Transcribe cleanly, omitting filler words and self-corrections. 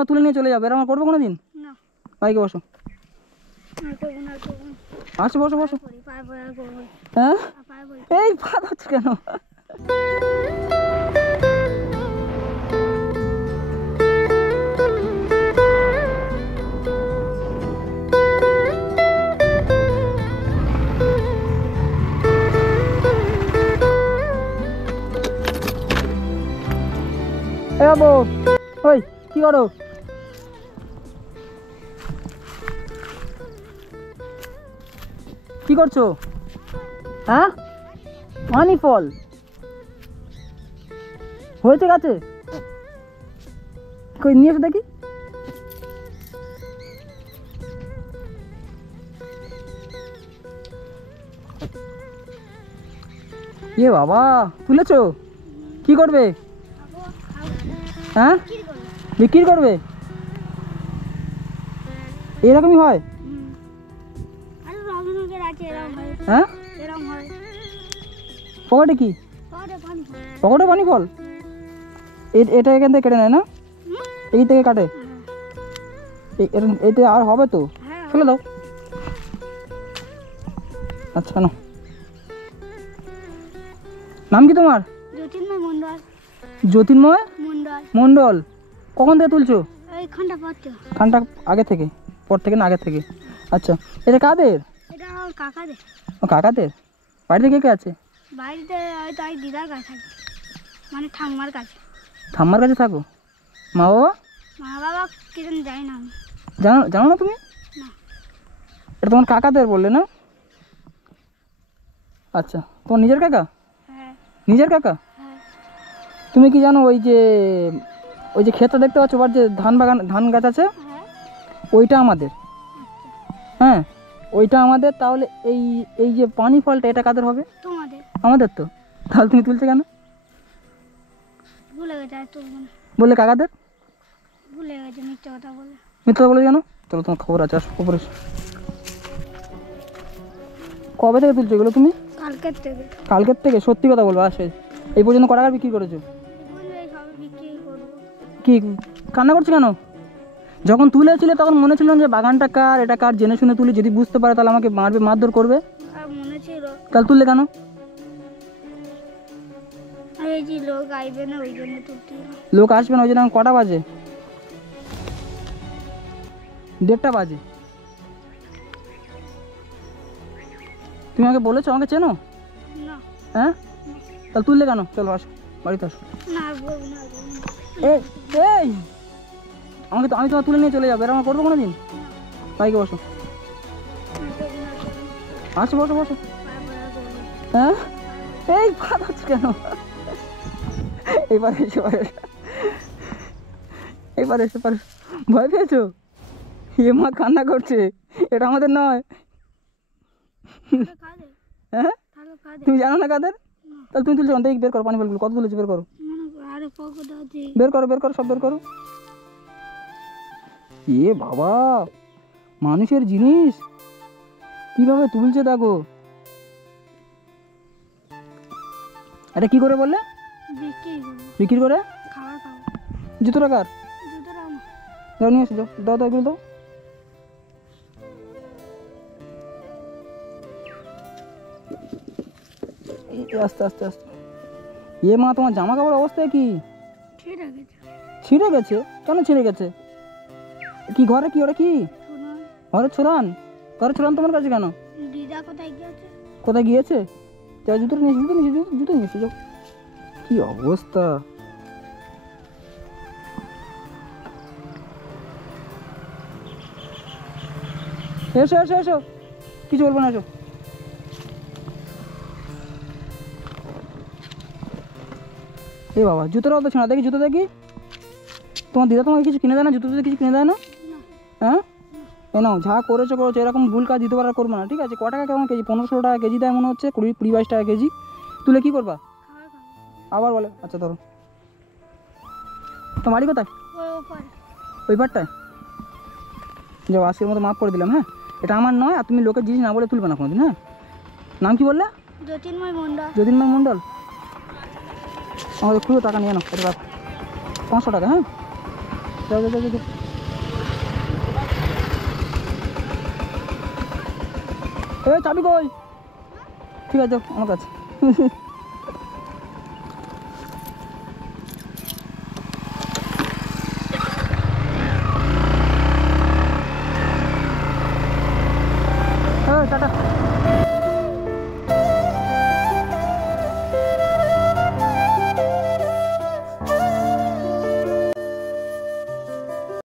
তোমার তুলে নিয়ে চলে যাবে, এরকম করবো কোনো দিন? না। বাইকে বসো। আচ্ছা বসো বসো। হ্যাঁ এই পা ধরছো কেন? এ বাবু, ওই কি করো? কি করছো? হ্যাঁ মানি ফল হয়েছে গাছে? কই নিয়ে এসে দেখি। এ বাবা, তুলেছো? কি করবে? হ্যাঁ বিক্রি করবে? এরকমই হয়? হ্যাঁ পকেটে কি? পকেটে পানি ফল? এটা এখান থেকে কেটে নেয় না? এই থেকে কাটে? এতে আর হবে তো? ফেলে দাও। আচ্ছা কেন? নাম কি তোমার? জ্যোতির্ময় মন্ডল। কখন থেকে তুলছো? খানটা আগে থেকে? পর থেকে না আগে থেকে? আচ্ছা এটা কাদের? ও কাকাদের। বাড়িতে কে কে আছে? বাড়িতে হয়তো দিদার কাছে, মানে ঠাম্মার কাছে। ঠাম্মার কাছে থাকো? মা বাবা? মা বাবা কিরম যাই না। জানো না তুমি? না। এটা তোমার কাকাদের বললে না? আচ্ছা তোমার নিজের কাকা? হ্যাঁ। নিজের কাকা? হ্যাঁ। তুমি কি জানো ওই যে ক্ষেতটা দেখতে পাচ্ছ, ওর যে ধান গাছ আছে, ওইটা আমাদের। হ্যাঁ ওইটা আমাদের। তাহলে এই যে পানি ফলটা এটা কাদের হবে? তোমাদের। আমাদের তো। তাহলে তুমি তুলছে কেন? ভুলে গেছে বললে কাকাদের। ভুলে গেছে মিথ্যা কথা বলে। মিথ্যা কথা বলে কেন? চলো তোমার খবর আছে, আসো খবর এসো। কবে থেকে তুলছো এগুলো তুমি? কালকের থেকে। কালকের থেকে? সত্যি কথা বলবো। আসে এই পর্যন্ত কটা টাকা বিক্রি করেছো? কি কান্না করছো কেন? যখন তুলেছিলে তখন মনে ছিল যে বাগানটা কার, এটা কার, জেনে শুনে তুলি, যদি বুঝতে পারে তাহলে আমাকে মারবে, মারধর করবে। মনে ছিল। তাহলে তুললে কেন? লোক আসবে না ওই জন্য। কটা বাজে? 1:30 বাজে। তুমি আমাকে বলেছো, আমাকে চেনো? হ্যাঁ তাহলে তুললে কেন? চলো আসো বাড়িতে আসো। এই আমি তোমার তুলে নিয়ে চলে যাবো, এরকম করবো কোনো দিন? বাইকে বসো। আচ্ছা বসো বসো। হ্যাঁ এই পা ধরছো কেন? এবার এসে ভয় পেয়েছো? এ মা কান্না করছে, এটা আমাদের নয়। হ্যাঁ তুমি জানো না কাদের? তাহলে তুমি তুলছো? দেখি বের করো পানি ফলগুলো, কত তুলেছো বের করো। বের করো সব বের করো। এ বাবা, মানুষের জিনিস কিভাবে তুলছে দেখো। এটা কি করে বললে? বিক্রি করে? জুতোটা কার? যাও নিয়ে এসো, দাও এগুলো দাও। আস্তে আস্তে আস্তে। এ মা, তোমার জামা কাপড় অবস্থা কি? ছিঁড়ে গেছে? কেন ছিঁড়ে গেছে? কি ঘরে কি? ওটা কি ঘরে ছোড়ান? ঘরে ছোড়ান তোমার কাছে কেন? কোথায় গিয়েছে? জুতো নিয়ে এসে যাও। কি অবস্থা! এসো এসো এসো, কিছু বলবো না, এসো। এই বাবা, জুতোটাও তো ছেঁড়া। দেখি জুতো দেখি। তোমার দিদা তোমাকে কিছু কিনে দেয় না? জুতো কিছু কিনে দেয় না? হ্যাঁ নাও, যা করেছো এরকম ভুল কাজ দিতে পারা করবো না, ঠিক আছে? ক টাকা কেমন কেজি? 15-16 টাকা কেজি দেয় মনে হচ্ছে, 20-22 টাকা কেজি। তুলে কি করবা? আবার বলে। আচ্ছা ধরো। তোমার বাড়ি কোথায়? ওই পারটায়? যাও, আজকের মতো মাফ করে দিলাম। হ্যাঁ এটা আমার নয়, আর তুমি লোকের জিনিস না বলে তুলবে না কোনোদিন। হ্যাঁ নাম কি বললে? জ্যোতির্ময় মন্ডল। আমাদের খুব টাকা নিয়ে নাও, এটা রাখো। 500 টাকা। হ্যাঁ যাও যাও যাও যাও। চাবি কই? ঠিক আছে, যাও আমার কাছে।